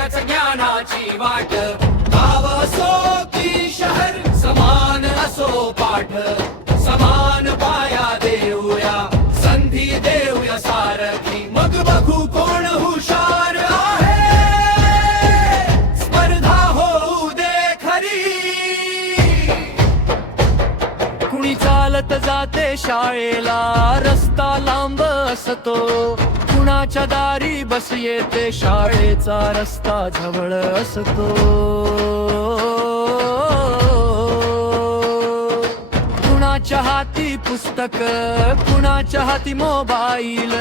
एकच ज्ञानाची वाट. गाव असो की शहर, समान असो पाठ. समान पाया देऊया, संधी देऊया सारखी. मग बघू कोण हुशार आहे, स्पर्धा होऊ दे खरी. कुणी चालत जाते शाळेला, रस्ता लांब असतो. कुणाच्या दारी बस येते, शाळेचा रस्ता जवळ असतो. कुणाच्या हाती पुस्तक, कुणाच्या हाती मोबाईल.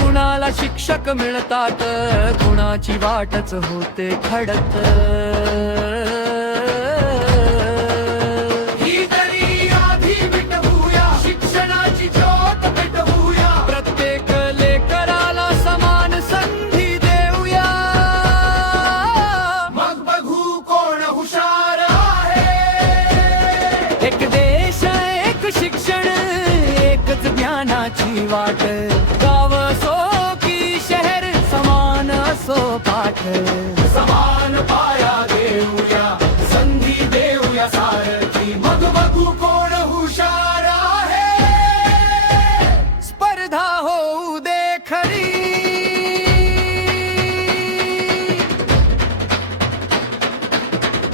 कुणाला शिक्षक मिळतात, कुणाची वाटच होते खडत. ही तरी आधी मिटवूया, शिक्षणाची ज्योत पेटवूया. प्रत्येक लेकराला समान संधी देऊया. मग बघू कोण हुशार आहे. एक देश, एक शिक्षण, एकच ज्ञानाची वाट. गाव असो की शहर, समान असो पाठ. समान पाया देऊया, संधी देऊया सारखी. मग बघू कोण हुशार आहे, स्पर्धा होऊ दे खरी.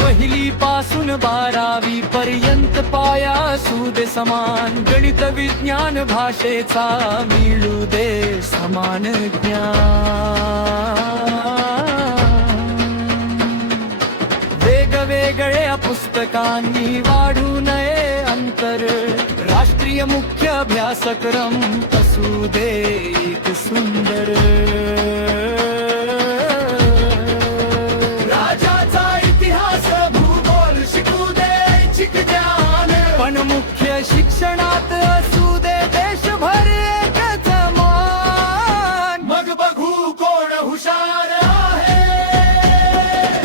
पहिली पासून 12वी पर्यंत पाया असू दे समान. गणित विज्ञान भाषेचा मिळू दे समान ज्ञान. वेगवेगळ्या पुस्तकांनी वाढू नये अंतर. राष्ट्रीय मुख्य अभ्यासक्रम असू दे एक सुंदर. राजाचा इतिहास, भूगोल शिकू दे ऐच्छिक ज्ञान. पण मुख्य शिक्षणात असू दे देशभर एकच मान. मग बघू कोण हुशार आहे.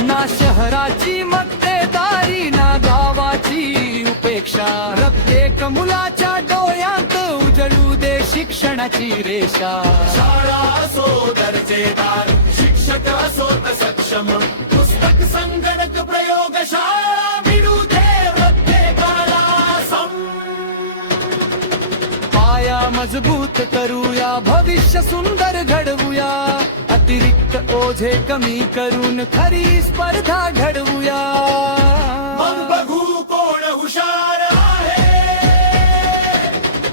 ना शहराची मक्तेदारी, ना गावाची उपेक्षा. प्रत्येक मुलाच्या डोळ्यात उजळू दे शिक्षणाची रेषा. शाळा असो दर्जेदार, शिक्षक असोत सक्षम. पुस्तक, संगणक, प्रयोगशाळा मिळू दे प्रत्येकाला सम. पाया मजबूत करूया, भविष्य सुंदर घडवूया. अतिरिक्त ओझे कमी करून खरी स्पर्धा घडवूया. मग बघू कोण हुशार आहे.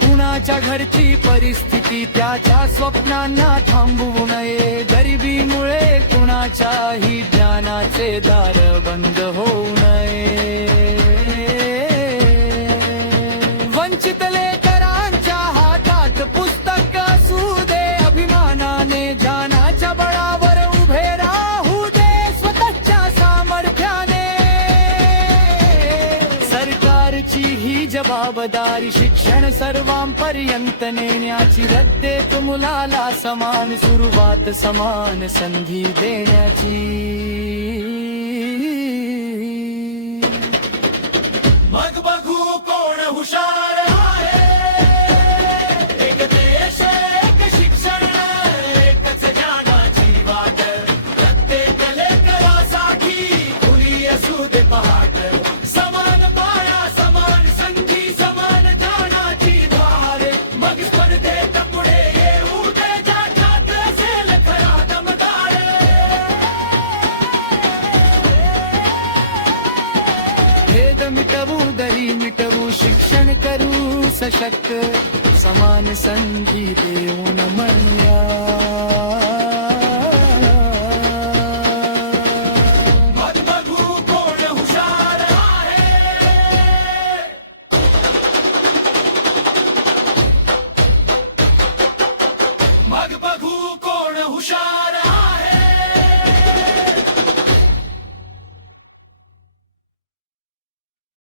कुणाच्या घरची परिस्थिती त्याच्या स्वप्नांना थांबवू नये. गरिबीमुळे कुणाच्याही ज्ञानाचे दार बंद होऊ नये. वंचित लेकरांच्या हातात पुस्तक असू दे अभिमानाने. ज्ञानाच्या बळावर उभे राहू दे स्वतःच्या सामर्थ्याने. सरकारची ही जबाबदारी, शिक्षण सर्वांपर्यंत नेण्याची. प्रत्येक मुलाला समान सुरुवात, समान संधी देण्याची. मग बघू कोण हुशार आहे. एक देश, एक शिक्षण, एकच ज्ञानाची वाट. प्रत्येक लेकरासाठी खुली असू दे पहाट. समान पाया, समान संधी, समान ज्ञानाची द्वारे. मग स्पर्धेत पुढे येऊ दे ज्याच्यात असेल खरा दमदार. भेद मिटवू, दरी मिटवू, शिक्षण करू सशक्त. समान संधी देऊन म्हणूया.